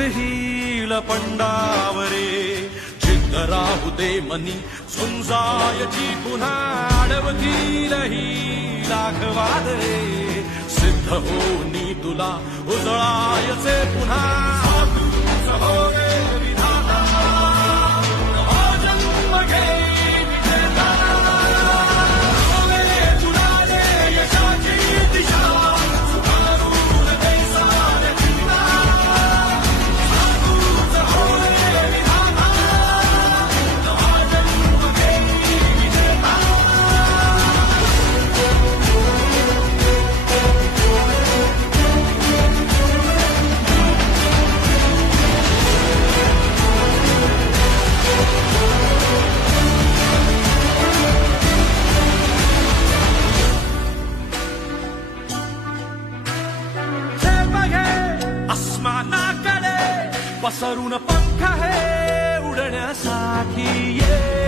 Hill पंडावरे. चित्त राहू दे मनी झुंजायची पुन्हा अडवतील ही लाखवादरे. सिद्ध होनी तुला उजळायचे पुन्हा अस्मानाकडे पसरून पंख हे उडण्यासाठी ये. धाव